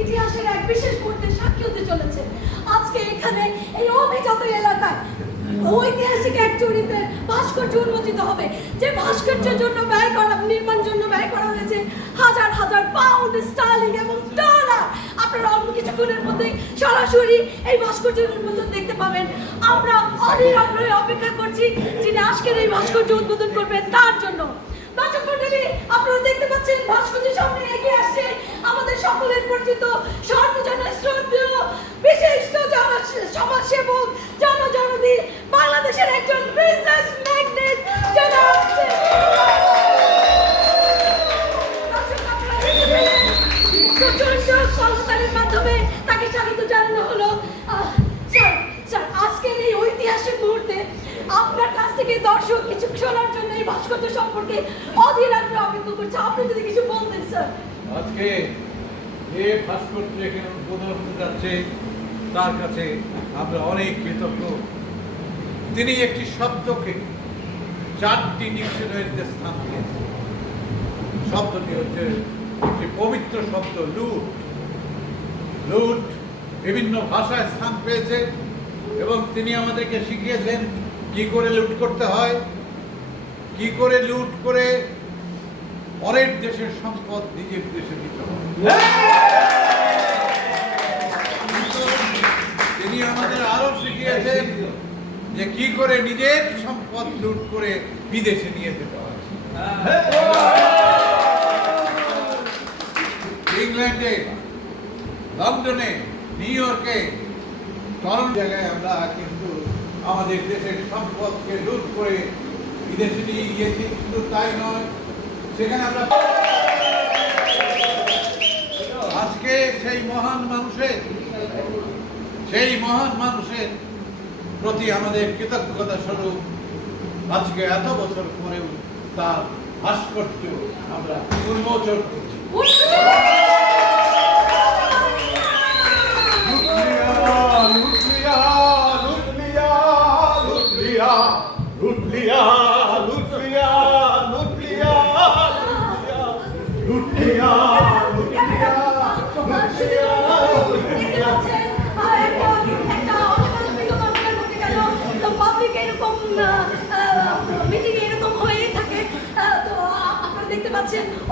ইতিহাসের এক বিশেষ মুহূর্তের সাক্ষী হতে চলেছে। আজকে এখানে এই অভিজাত এলাকায় ঐতিহাসিক এক চরিত্রের ভাস্কর্য উন্মোচিত হবে, যে ভাস্কর্যের জন্য নির্মাণ জন্য ব্যয় করা হয়েছে হাজার হাজার পাউন্ড স্টার্লিং এবং ডলার। আপনারা অল্প কিছুক্ষণের মধ্যেই সরাসরি এই ভাস্কর্যের উন্মোচন দেখতে পাবেন। আমরা অধীর আগ্রহে অপেক্ষা করছি যিনি আজকের এই ভাস্কর্য উদ্বোধন করবেন তার জন্য। দর্শক মণ্ডলী, আপনারা দেখতে পাচ্ছেন ভাস্কর্যের সামনে এগিয়ে আসছে আমাদের সকলের পরিচিত সর্বজনের শ্রদ্ধেয় বিশিষ্ট সমাজসেবক জনজননী বাংলাদেশের একজন বিজনেস ম্যাগনেট জনাব সংস্থানের মাধ্যমে তাকে স্বাগত জানানো হলো। স্যার, আজকের এই ঐতিহাসিক মুহূর্তে আপনার কাছ থেকে দর্শক কিছু শোনার জন্য এই ভাস্কর্য সম্পর্কে অধীর আগ্রহে অপেক্ষা করছে। আপনি যদি কিছু বলতেন স্যার। আজকে যে ভাস্কর্য এখানে উদ্বোধন হতে যাচ্ছে তার কাছে আমরা অনেক কৃতজ্ঞ। তিনি একটি শব্দকে 4টি ডিকশনারিতে স্থান দিয়েছেন। শব্দটি হচ্ছে একটি পবিত্র শব্দ লুট। লুট বিভিন্ন ভাষায় স্থান পেয়েছে এবং তিনি আমাদেরকে শিখিয়েছেন কি করে লুট করতে হয়, কি করে লুট করে পরের দেশের সম্পদ নিজের দেশে দিতে হয়। তিনি আমাদের আরো শিখিয়েছেন যে কি করে নিজের সম্পদ লুট করে বিদেশে নিয়ে যেতে হয়। ইংল্যান্ডে, লন্ডনে, নিউ ইয়র্কে, চরম জায়গায় আমরা কিন্তু আমাদের দেশের সম্পদকে লুট করে বিদেশে নিয়ে গিয়েছি। শুধু তাই নয়, সেখানে আমরা আজকে সেই মহান মানুষের প্রতি আমাদের কৃতজ্ঞতা স্বরূপ আজকে এত বছর পরেও তার ভাস্কর্য আমরা উন্মোচন করছি।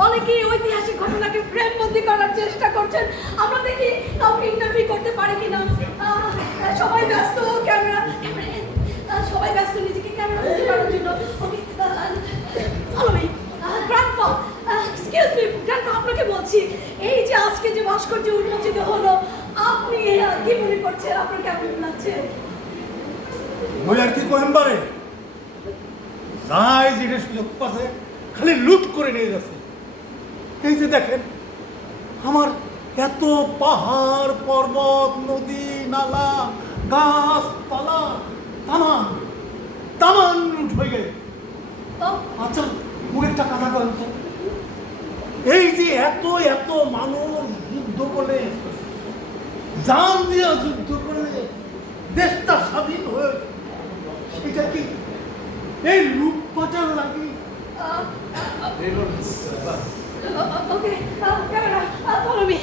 অনেকেই ঐতিহাসিক ঘটনাকে ফ্রেমবন্দি করার চেষ্টা করছেন। আমরা দেখি কাউকে ইন্টারভিউ করতে পারি কিনা। সবাই ব্যস্ত, সবাই ব্যস্ত নিজেকে ক্যামেরা ধরতে করার জন্য। আপনাকে বলছি, এই যে আজকে যে ভাস্কর্য উন্মোচিত হলো, আপনি কি মনে করছেন? আপনার কেমন লাগছে? আর কি করেন পারে যাই যেটা সুযোগ পাচ্ছে খালি লুট করে নিয়ে যাচ্ছে। এই যে দেখেন, আমার এত পাহাড় পর্বত নদী নালা গাছপালা তামান লুট হয়ে গেল। আচ্ছা, একটা কথা বলেন তো, এই যে এত এত মানুষ যুদ্ধ করে, জান দিয়ে যুদ্ধ করে দেশটা স্বাধীন হয়ে, এটা কি এই লুটপাটের লাগে? Okay, camera, follow me.